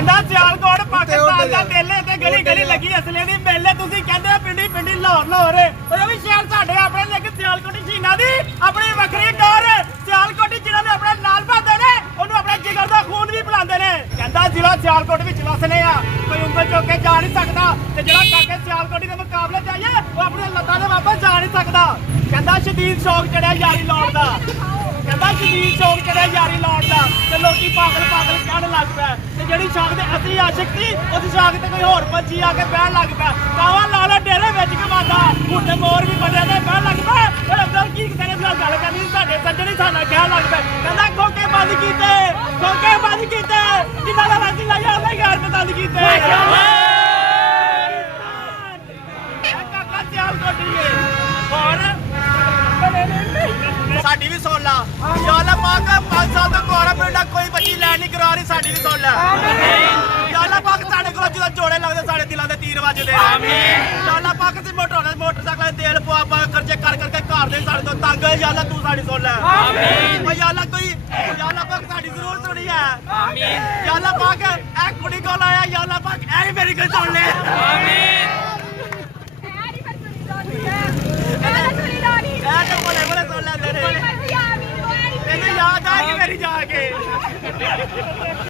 ਕਹਿੰਦਾ ਸਿਆਲਕੋਟ ਪਾਕਿਸਤਾਨ ਦਾ ਮੇਲੇ ਤੇ ਗਲੀ ਗਲੀ ਲੱਗੀ ਅਸਲੇ ਦੀ ਮੇਲੇ ਤੁਸੀਂ ਕਹਿੰਦੇ ਪਿੰਡੀ ਪਿੰਡੀ ਲਾਹੌਰ ਲਾਹੌਰ ਉਹ ਵੀ ਸ਼ਹਿਰ ਸਾਡੇ ਆਪਣੇ ਲੇਕਿਨ ਸਿਆਲਕੋਟੀ ਸ਼ੀਨਾ ਦੀ ਆਪਣੀ ਵੱਖਰੀ ਟੌਰ ਸਿਆਲਕੋਟੀ ਜਿਹਨਾਂ ਦੇ ਆਪਣੇ ਨਾਲ ਭਾਦੇ ਨੇ ਉਹਨੂੰ ਆਪਣੇ ਜਿਗਰ ਦਾ ਖੂਨ ਵੀ ਪਿਲਾਉਂਦੇ ਨੇ ਕਹਿੰਦਾ ਜ਼ਿਲ੍ਹਾ ਸਿਆਲਕੋਟ ਵਿੱਚ ਵਸਨੇ ਆ ਕੋਈ ਉਂਗਲ ਚੁੱਕ ਕੇ ਜਾ ਨਹੀਂ ਸਕਦਾ ਤੇ ਜਿਹੜਾ ਕਾਕੇ ਸਿਆਲਕੋਟੀ ਦੇ ਮੁਕਾਬਲੇ ਜਾਈਏ ਉਹ ਆਪਣੀਆਂ ਲੱਤਾਂ ਦੇ ਵਾਪਸ ਜਾ ਨਹੀਂ ਸਕਦਾ ਕਹਿੰਦਾ ਸ਼ਦੀਦ ਸ਼ੌਕ ਚੜਿਆ ਯਾਰੀ ਲਾਉਣ ਦਾ ਕਹਿੰਦਾ ਸ਼ਦੀਦ ਸ਼ੌਕ ਚੜਿਆ ਯਾਰੀ ਲਾਉਣ ਦਾ ਤੇ ਲੋਕੀ ਪਾਗਲ ਪਾਗਲ ਕਹਿਣ ਲੱਗ ਪਿਆ ਤੇ ਜਿਹੜੀ ਸ਼ੌਕ ਦੇ ਅਸਲੀ ਆਸ਼ਿਕ ਸੀ ਉਸ ਸ਼ੌਕ ਤੇ ਕੋਈ ਹੋਰ ਪੰਛੀ ਆ ਕੇ ਬਹਿਣ ਲੱਗ ਪਿਆ ਕਾਵਾ ਲਾਲਾ ਡੇਰੇ ਵਿੱਚ ਕਮਾਦਾ ਹੁਣ ਤੇ ਮੋਰ ਵੀ ਬੰਦੇ ਤੇ ਬਹਿਣ ਲੱਗ ਪਿਆ ਪਰ ਅੰਦਰ ਕੀ ਕਰੇ ਨਾਲ ਗੱਲ ਕਰਨੀ ਸਾਡੇ ਸੱਜਣੀ ਸਾਨੂੰ ਕਹਿਣ ਲੱਗ ਪਿਆ ਕਹਿੰਦਾ ਖੋਕੇ ਬੰਦ ਕੀਤੇ ਜਿੰਨਾ ਦਾ ਰਾਜੀ ਲਾਇਆ ਉਹਨੇ ਯਾਰ ਬੰਦ ਕੀਤੇ ਕਾਕਾ ਸਿਆਲਕੋਟੀ ਹੋਰ ਸਾਡੀ ਵੀ ਸੁਣ ਲਾ ਯਾਲਾ ਪਾਕ 5 ਸਾਲ ਤੋਂ ਕੋਰਾ ਪਿੰਡਾ ਕੋਈ ਬੱਚੀ ਲੈਣ ਨਹੀਂ ਕਰਾ ਰਹੀ ਸਾਡੀ ਵੀ ਸੁਣ ਲੈ ਯਾਲਾ ਪਾਕ ਸਾਡੇ ਕੋਲ ਜਦੋਂ ਜੋੜੇ ਲੱਗਦੇ ਸਾਡੇ ਦਿਲਾਂ ਦੇ ਤੀਰ ਵੱਜਦੇ ਯਾਲਾ ਪਾਕ ਤੇ ਮੋਟਰਸਾਈਕਲ ਤੇਲ ਪਵਾ ਪਾ ਖਰਚੇ ਕਰ ਕਰਕੇ ਘਰ ਦੇ ਸਾਡੇ ਤੋਂ ਤੰਗ ਯਾਲਾ ਤੂੰ ਸਾਡੀ ਸੁਣ ਲੈ ਓ ਯਾਲਾ ਪਾਕ ਸਾਡੀ ਜ਼ਰੂਰ ਸੁਣੀ ਹੈ ਯਾਲਾ ਪਾਕ ਇਹ ਕੁੜੀ ਕੋਲ ਆਇਆ ਯਾਲਾ ਪਾਕ ਇਹ ਮੇਰੀ ਗੱਲ ਸੁਣ ਲੈ ਬੋਲੇ ਸੁਣ ਲੈਂਦੇ ਨੇ ਮੈਨੂੰ ਯਾਦ ਆ ਕਿ ਮੇਰੀ ਜਾ ਕੇ